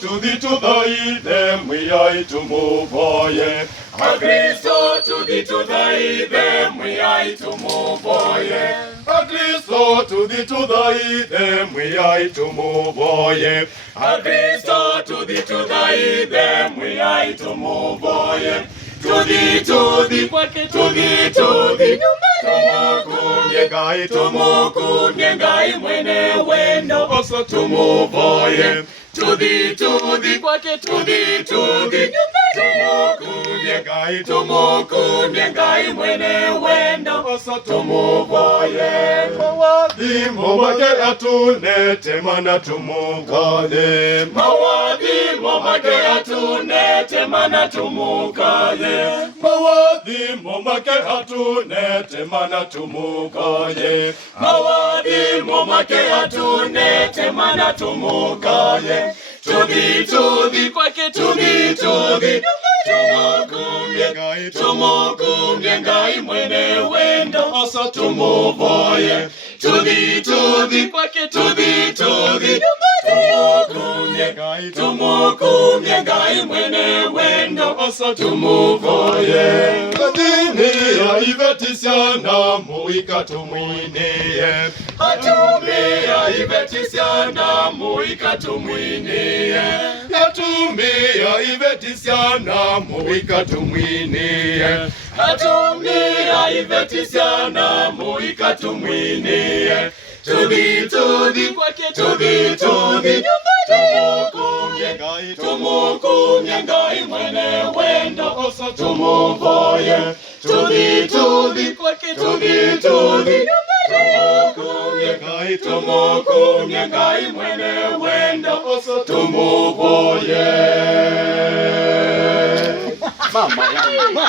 tudhi tudhaithe mwiyai tumuvoye. Akristo tudhi tudhaithe mwiyai tumuvoye. Akristo tudhi tudhaithe mwiyai tumuvoye. Akristo tudhi tudhaithe mwiyai tumuvoye. Tudhi tudhi kwake tudhi tudhi tumukumye Ngai tumukumye Ngai mwene wendo oso tumuvoye. Tudhi tudhi kwake tudhi tudhi tumukumye Ngai mwene wendo oso tumuvoye. Mawadhimo make atunete mana tumukane. Mawadhimo make atunete mana tumukane. Mawadhimo make atunete mana tumukane. Mawadhimo make atunete mana tumukane. Tudhi tudhi kwake tudhi tudhi tumukumye Ngai mwene wendo oso tumuvoye. Tudhi tudhi kwake tudhi tudhi tumukumye Ngai mwene wendo oso tumuvoye. Kadini ya ivetisiana muika tumwinie. Atumia ivetisiana muika tumwinie. Atumia ivetisiana muika tumwinie. Atumia ivetisiana muika tumwinie. Tudhi tudhi kwake tudhi tudhi tumukumye Ngai mwene wendo oso tumuvoye. Tudhi tudhi kwake tudhi tudhi tumukumye Ngai mwene wendo oso tumuvoye. Mama yangu.